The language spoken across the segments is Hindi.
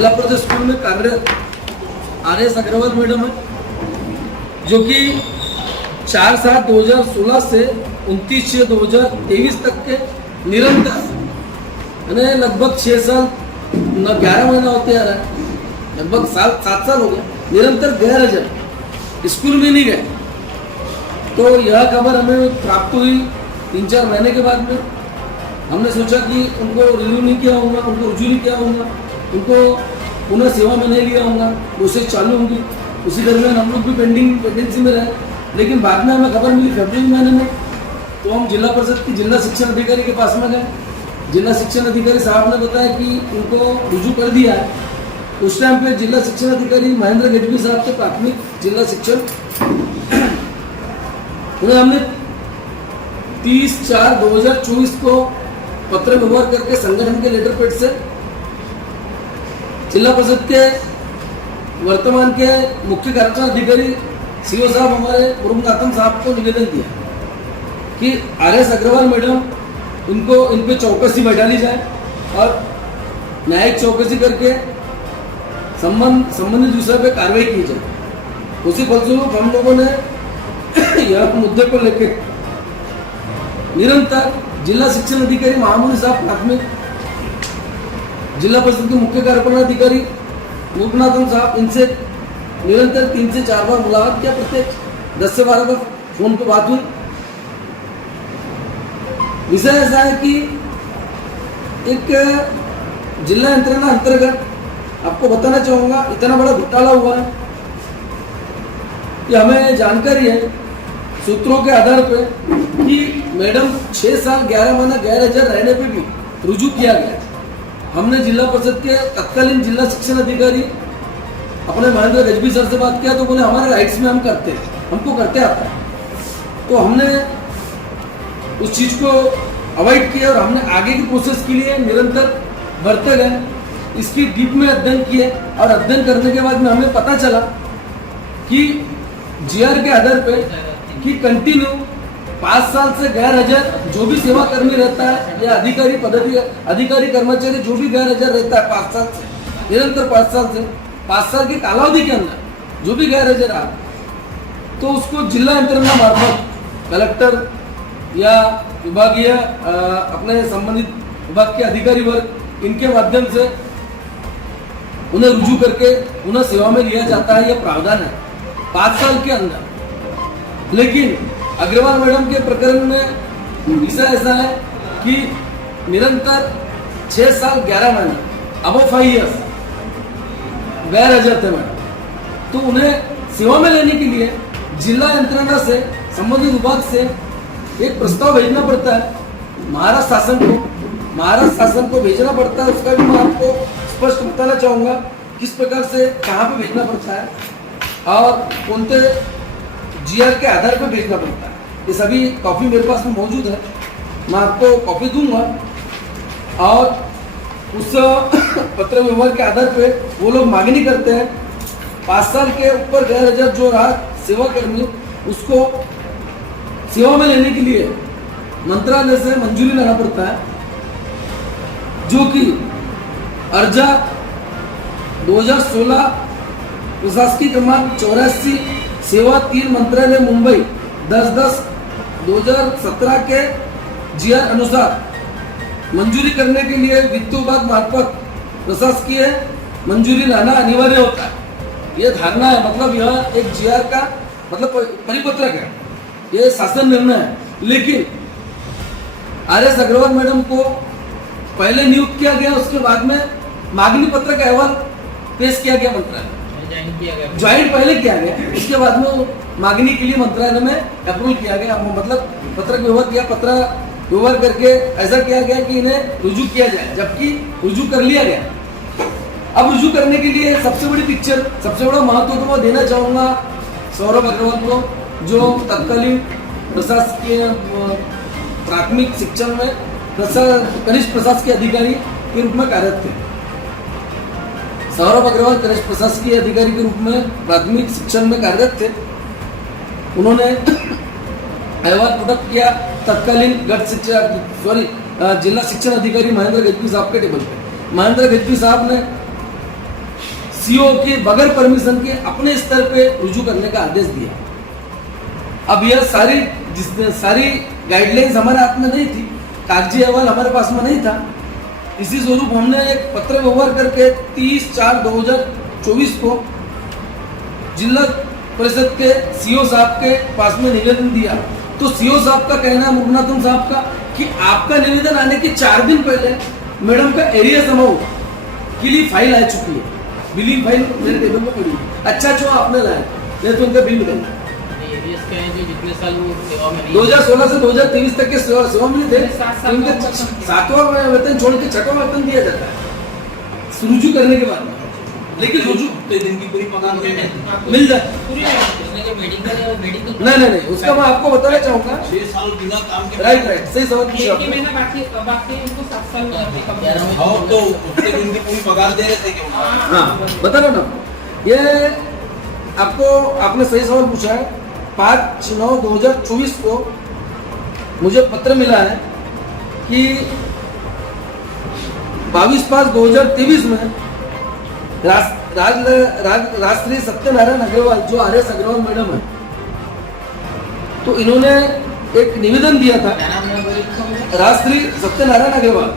जिला परिषद स्कूल में कार्यरत RS अग्रवाल मैडम है, जो कि 4/7/2016 से 29/6/2023 तक के निरंतर यानी लगभग 6 साल 11 महीना होते आ रहा है, लगभग 7 साल हो गया निरंतर गैर हाजिर स्कूल में नहीं गए। तो यह खबर हमें प्राप्त हुई 3-4 महीने के बाद में। हमने सोचा कि उनको रिन्यू नहीं किया होगा, उनको रुजू नहीं किया होगा, उनको पुनः सेवा में नहीं लिया होगा, प्रोसेस चालू होंगी। उसी दरमियान हम लोग भी पेंडेंसी में रहे, लेकिन बाद में हमें खबर मिली फरवरी महीने में। तो हम जिला परिषद की जिला शिक्षण अधिकारी के पास में गए। जिला शिक्षण अधिकारी साहब ने बताया कि उनको रुजू कर दिया है। उस टाइम पे जिला शिक्षण अधिकारी महेंद्र गजबी साहब के प्राथमिक जिला शिक्षण उन्हें हमने 30/4/2024 को पत्र व्यवहार करके संगठन के लेटर पेड से जिला परिषद के वर्तमान के मुख्य कार्यक्रम अधिकारी CO साहब हमारे मुरुगनाथन साहब को निवेदन दिया कि RS अग्रवाल मैडम इन पे चौकसी बैठा ली जाए और न्यायिक चौकसी करके संबंधित विषय पे कार्रवाई की जाए। उसी फलस्वरूप हम लोगों ने यह मुद्दे को लेकर निरंतर जिला शिक्षण अधिकारी महामुनि साहब प्राथमिक, जिला परिषद के मुख्य कार्यक्रम अधिकारी मुरुगनाथन साहब, इनसे निरंतर 3 से 4 बार मुलाकात किया, प्रत्येक 10 से 12 बार फोन पर बात हुई। विषय ऐसा है कि एक जिला यंत्रणा अंतर्गत आपको बताना चाहूंगा, इतना बड़ा घोटाला हुआ है कि हमें जानकारी है सूत्रों के आधार पर कि मैडम 6 साल 11 महीना गैर हाजिर रहने पे भी रुजू किया गया। हमने जिला परिषद के तत्कालीन जिला शिक्षण अधिकारी अपने महेंद्र गजबी सर से बात किया तो बोले हमारे राइट्स में हम करते हैं, हमको करते आता है। तो हमने उस चीज को अवॉइड किया और हमने आगे की प्रोसेस के लिए निरंतर बढ़ते गए, इसकी डीप में अध्ययन किए और अध्ययन करने के बाद में हमें पता चला कि GR के आधार पे कि कंटिन्यू 5 साल से गैर हाजिर जो भी सेवा कर्मी रहता है या अधिकारी कर्मचारी जो भी गैर हाजिर रहता है 5 साल से निरंतर 5 साल के कालावधि के अंदर जो भी गैर हाजिर रहा तो उसको जिला यंत्रणा मार्फत कलेक्टर या विभागीय अपने संबंधित विभाग के अधिकारी वर्ग इनके माध्यम से उन्हें रुजू करके पुनः सेवा में लिया जाता है। यह प्रावधान है 5 साल के अंदर। लेकिन अग्रवाल मैडम के प्रकरण में विषय ऐसा है कि निरंतर 6 साल 11 महीना अबव 5 इयर्स गैर हाजिर थे मैडम। तो उन्हें सेवा में लेने के लिए जिला यंत्रणा से संबंधित विभाग से एक प्रस्ताव भेजना पड़ता है महाराष्ट्र शासन को भेजना पड़ता है। उसका भी मैं आपको स्पष्ट बताना चाहूंगा किस प्रकार से कहाँ पे भेजना पड़ता है और कौनते GR के आधार पर भेजना पड़ता है। ये सभी कॉपी मेरे पास में मौजूद है, मैं आपको कॉपी दूंगा। और उस पत्र व्यवहार के आधार पे वो लोग मांगनी करते हैं 5 साल के ऊपर गैर हाजिर जो रहा सेवा कर्मी उसको सेवा में लेने के लिए मंत्रालय से मंजूरी लेना पड़ता है, जो कि अर्जा 2016 प्रशासकीय क्रमांक 84 सेवा 3 मंत्रालय मुंबई 10/10/2017 के GR अनुसार मंजूरी करने के लिए वित्त विभाग मार्फत प्रशासकीय मंजूरी लाना अनिवार्य होता है। यह धारणा है, मतलब यह एक GR का मतलब परिपत्रक है, यह शासन निर्णय है। लेकिन RS अग्रवाल मैडम को पहले नियुक्त किया गया, उसके बाद में मांगनी पत्र का अहवाल पेश किया गया मंत्रालय, ज्वाइंट पहले किया गया, उसके बाद में मांगनी के लिए मंत्रालय में अप्रूवल किया गया, मतलब पत्र व्यवहार करके ऐसा किया गया कि इन्हें रुजू किया जाए, जबकि रुजू कर लिया गया। अब रुजू करने के लिए सबसे बड़ी पिक्चर, सबसे बड़ा महत्व तो मैं देना चाहूंगा सौरभ अग्रवाल को, जो तत्कालीन प्रशासकीय प्राथमिक शिक्षण में कनिष्ठ प्रशासकीय अधिकारी के रूप में कार्यरत थे। सौरभ अग्रवाल कनिष्ठ प्रशासकीय अधिकारी के रूप में प्राथमिक शिक्षण में कार्यरत थे। उन्होंने अहवाल पुटअप किया तत्कालीन जिला शिक्षण अधिकारी महेंद्र गजबी साहब के टेबल पे। महेंद्र गजबी साहब ने सीओ के बगैर परमिशन के अपने स्तर पे रुजू करने का आदेश दिया। अब यह सारी गाइडलाइंस हमारे हाथ में नहीं थी, कागजी अहवाल हमारे पास में नहीं था। इसी स्वरूप हमने एक पत्र व्यवहार करके 30/4/2024 को जिला परिषद के सीओ साहब के पास में निवेदन दिया। तो सीओ साहब का कहना है, मुगनाथन साहब का, कि आपका निवेदन आने के 4 दिन पहले मैडम का एरिया अमाउंट के लिए फाइल आ चुकी है। बिलिंग फाइल मेरे टेबल में पड़ी है। अच्छा जो आपने लाया, नहीं तो उनका बिल मिलेगा। जितने साल वो सेवा में 2016 से 2023 तक के सेवा में थे, उनके 7वां वेतन छोड़ के 6वां वेतन दिया जाता है रुजू करने के बाद। लेकिन रुजू दिन की पूरी पगार मिल जाए मेडिकल नहीं, उसका मैं आपको बताना चाहूंगा। 6 साल बिना काम के राइट सही सवाल पूछा एक ही महीना बाकी उनको 7 साल हाँ, तो उतने दिन की पूरी पगार दे रहे थे क्या? हाँ बता रहा ना, ये आपने सही सवाल पूछा है। 5/9/2024 को मुझे पत्र मिला है कि 22/5/2023 में राजश्री सत्यनारायण अग्रवाल, जो आर एस अग्रवाल मैडम है, तो इन्होंने एक निवेदन दिया था। राजश्री सत्यनारायण अग्रवाल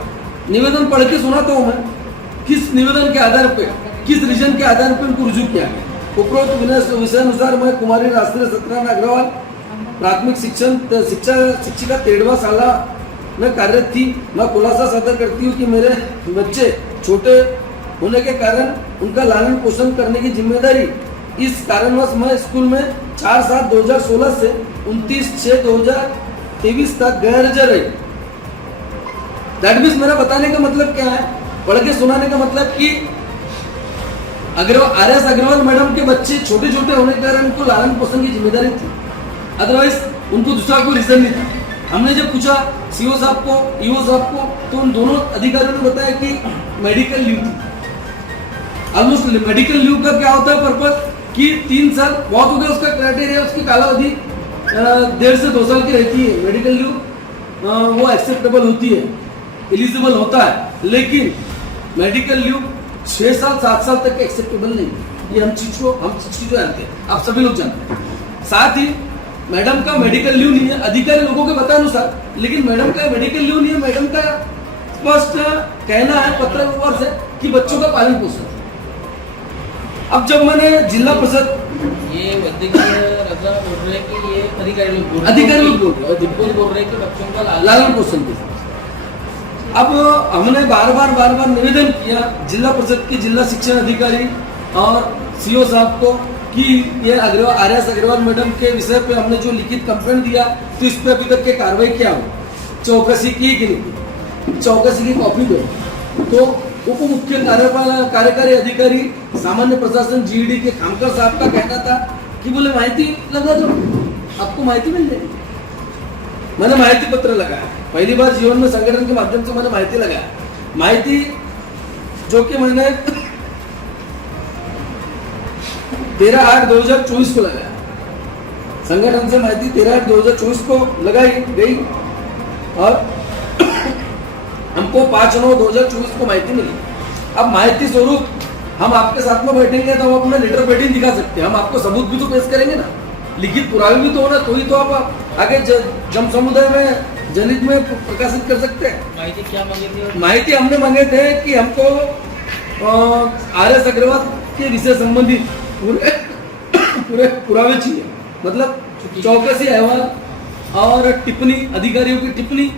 निवेदन पढ़ के सुनाता हूं मैं, किस निवेदन के आधार पे, किस रीजन के आधार पे उनको रुजू किया गया। उपरोक्त विषय अनुसार मैं कुमारी राजश्री सत्यनारायण अग्रवाल प्राथमिक शिक्षिका 13वां साला में कार्यरत थी। मैं खुलासा सादर करती हूँ कि मेरे बच्चे छोटे होने के कारण उनका लालन पोषण करने की जिम्मेदारी इस कारणवश मैं स्कूल में 4/7/2016 से 29/6/2023 तक गैरहाजिर रही। दैट मीन्स मेरा बताने का मतलब क्या है, पढ़ के सुनाने का मतलब कि आर एस अग्रवाल मैडम के बच्चे छोटे छोटे होने के कारण उनको लालन पोषण की जिम्मेदारी थी। अदरवाइज उनको दूसरा कोई रीजन नहीं था। हमने जब पूछा सीओ साहब को, ईओ साहब को, तो उन दोनों अधिकारियों ने बताया कि मेडिकल लीव थी। ऑलमोस्ट मेडिकल लीव का क्या होता है पर्पज, कि 3 साल बहुत हो गया, उसका क्राइटेरिया, उसकी कालावधि 1.5 से 2 साल की रहती है। मेडिकल लीव वो एक्सेप्टेबल होती है, एलिजिबल होता है, लेकिन मेडिकल लीव 6 साल 7 साल तक एक्सेप्टेबल नहीं। ये हम चीज को जानते हैं, आप सभी लोग जानते हैं। साथ ही मैडम का मेडिकल लीव नहीं है, अधिकारी लोगों के बताने अनुसार, लेकिन मैडम का मेडिकल लीव नहीं है। मैडम का स्पष्ट कहना है पत्र व्यवहार से कि बच्चों का पालन पोषण। अब जब मैंने जिला परिषद, ये रजा बोल रहे हैं कि ये अधिकारी लोग बोल रहे हैं कि बच्चों का लालन पोषण के। अब हमने बार-बार निवेदन किया जिला परिषद के जिला शिक्षण अधिकारी और सीओ साहब को कि ये आर एस अग्रवाल मैडम के विषय पे हमने जो लिखित कंप्लेंट दिया, तो इस पे अभी तक के कार्रवाई क्या हो, चौकसी की कि नहीं, चौकसी की कॉपी दो। तो उप मुख्य कार्यकारी अधिकारी सामान्य प्रशासन जीईडी के खामकर साहब का कहना था कि बोले माहिती लगा दो, आपको माहिती मिल जाएगी। मैंने माहिती पत्र लगाया, पहली बार जीवन में संगठन के माध्यम से मैंने माहिती लगाया। माहिती जो कि मैंने 13/8/2024 को लगाया, संगठन से माहिती 13/8/2024 को लगाई गई और हमको 5/9/2024 को माहिती मिली। अब माहिती स्वरूप हम आपके साथ में बैठेंगे तो हम अपना लेटर पेडिंग दिखा सकते हैं, हम आपको सबूत भी तो पेश करेंगे ना, लिखित पुरावे भी तो होना, तो ही तो आप आगे जन समुदाय में जनहित में प्रकाशित कर सकते हैं। माहिती क्या मांगी थी? माहिती हमने मांगे थे कि हमको आर एस अग्रवाल के विषय संबंधित पूरे पुरावे चाहिए, मतलब चौकसी अहवाल और टिप्पणी, अधिकारियों की टिप्पणी,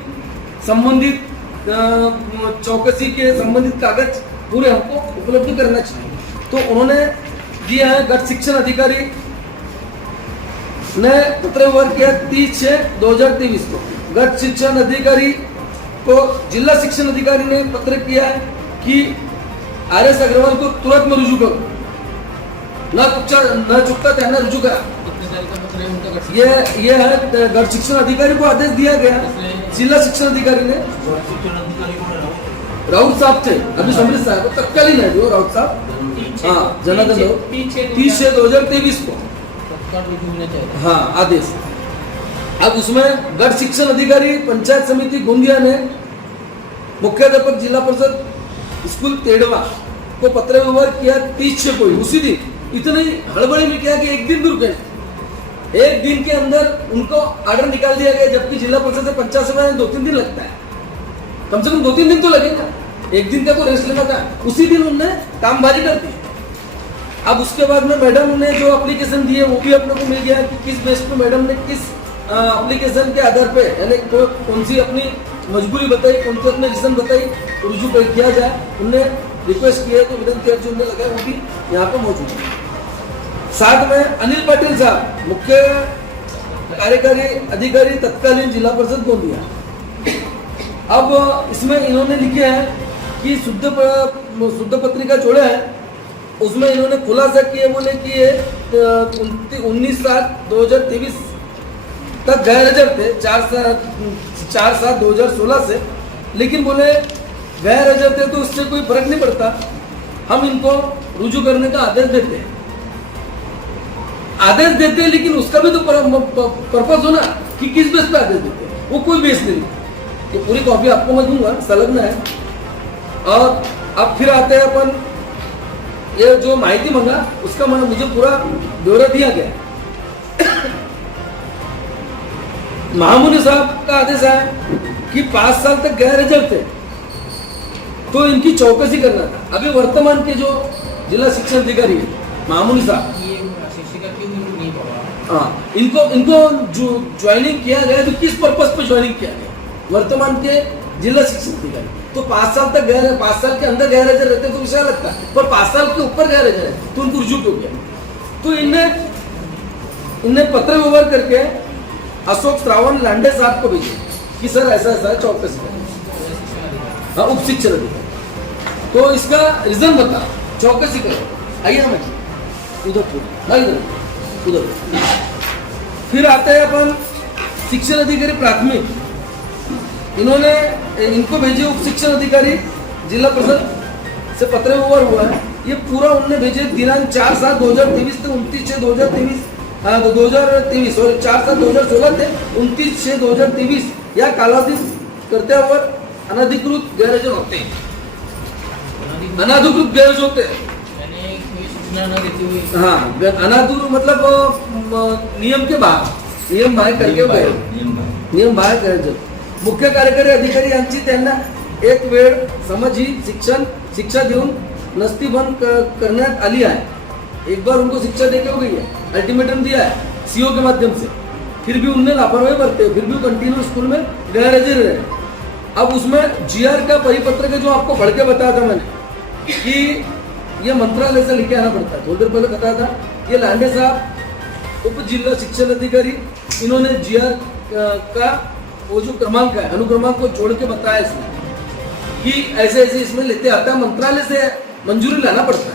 संबंधित चौकसी के संबंधित कागज पूरे हमको उपलब्ध करना चाहिए। तो उन्होंने दिया है। गत शिक्षण अधिकारी ने पत्र व्यवहार किया 30/6/2023 को। गत शिक्षण अधिकारी को जिला शिक्षण अधिकारी ने पत्र किया है कि आर एस अग्रवाल को तुरंत में रुजू करो, न चुकता त्यांना रुजू करा। ये है गढ़ शिक्षण अधिकारी को आदेश दिया गया। जिला शिक्षण अधिकारी ने राउत साहब थे, अभी समृद्ध साहब तत्कालीन है जो राउत साहब, हाँ जनार्दन राउत, 30/6/2023 को हाँ आदेश। अब उसमें गढ़ शिक्षण अधिकारी पंचायत समिति गोंदिया ने मुख्याध्यापक जिला परिषद स्कूल 13वां को पत्र व्यवहार किया 30 को ही उसी दिन, इतनी हड़बड़ी में किया कि एक दिन भी रुके नहीं। एक दिन के अंदर उनको ऑर्डर निकाल दिया गया, जबकि जिला परिषद से 50 में 2-3 दिन लगता है, कम से कम 2-3 दिन तो लगेगा, एक दिन का तो रेस्ट लेना था। उसी दिन उन्होंने काम भारी कर दी। अब उसके बाद में मैडम ने जो एप्लीकेशन दिए वो भी अपने को मिल गया कि किस बेस पे मैडम ने किस एप्लीकेशन के आधार पे, यानी कौन सी अपनी मजबूरी बताई, कौन सी अपने रीजन बताई, रुजू किया जाए। उनने रिक्वेस्ट किया कि विधन त्याग जो उन्हें लगा वो भी यहाँ पे मौजूद है। साथ में अनिल पाटिल साहब, मुख्य कार्यकारी अधिकारी तत्कालीन जिला परिषद गोंदिया। अब इसमें इन्होंने लिखे हैं कि शुद्ध पत्रिका जोड़े हैं, उसमें इन्होंने खुलासा किए, बोले कि ये 19/7/2023 तक गैर हाजिर थे, 4/7/2016 से, लेकिन बोले गैर हाजिर थे तो उससे कोई फर्क नहीं पड़ता, हम इनको रुजू करने का आदेश देते हैं। आदेश देते हैं, लेकिन उसका भी तो पर्पज हो ना कि किस बेस पे आदेश देते हैं, वो कोई बेस नहीं। ये पूरी कॉपी आपको मैं दूंगा, संलग्न है। और अब फिर आते हैं अपन, ये जो माहिती मंगा उसका मुझे पूरा ब्यौरा दिया गया। महामुनि साहब का आदेश है कि 5 साल तक गैर हाजिर थे तो इनकी चौकसी करना था। अभी वर्तमान के जो जिला शिक्षा अधिकारी है महामुनि साहब, ये शिक्षिका क्यों नहीं पढ़ा? हाँ, इनको जो ज्वाइनिंग किया गया तो किस पर्पस पे ज्वाइनिंग किया गया? वर्तमान के जिला शिक्षा अधिकारी तो 5 साल तक 5 साल के अंदर गैर हाजिर रहते तो विषय लगता है, पर 5 साल के ऊपर गैर हाजिर है तो उनको रुजू क्यों किया? तो इनने पत्र व्यवहार करके अशोक श्रावण लांडे साहब को भेजे कि सर ऐसा ऐसा चौकसी करें। हाँ, उप शिक्षण अधिकारी, तो इसका रीजन बता, चौकसी करो। आइए ना उधर फिर आते हैं अपन शिक्षण अधिकारी प्राथमिक, इन्होंने इनको भेजे उप शिक्षण अधिकारी जिला परिषद से पत्र व्यवहार हुआ है। ये पूरा उन्होंने भेजे दिनांक 4/7/2023 से 29/6/2023, 2023 और 4/7/2016 से 29/6/2023 या कालावधि करते हुए अनधिकृत गैरहाजिर होते हैं। अनाधिकृत गैरहाजिर होते हैं, यानी कोई सूचना न देते हुए, हाँ, अनाधिकृत मतलब नियम के बाहर, नियम बाहेर करके नियम बाहेर गैरहाजिर। मुख्य कार्यकारी अधिकारी यांची त्यांना एक वेळ समज ही शिक्षा देऊन नसती बंद करण्यात आली आहे। एक बार उनको शिक्षा देके हो गई है, अल्टीमेटम दिया है सीओ के माध्यम से, फिर भी उनने लापरवाही बरते, फिर भी कंटिन्यू स्कूल में गैर हाजिर रहे। अब उसमें जीआर का परिपत्र के जो आपको पढ़ के बताया था मैंने कि ये मंत्रालय से लेके आना पड़ता है, थोड़ी देर पहले बताया था, ये लांडे साहब उप जिला शिक्षण अधिकारी, इन्होंने जीआर का वो जो क्रमांक है अनुक्रमांक को जोड़ के बताया इसमें कि ऐसे ऐसे इसमें लेते आता है, मंत्रालय से मंजूरी लाना पड़ता है।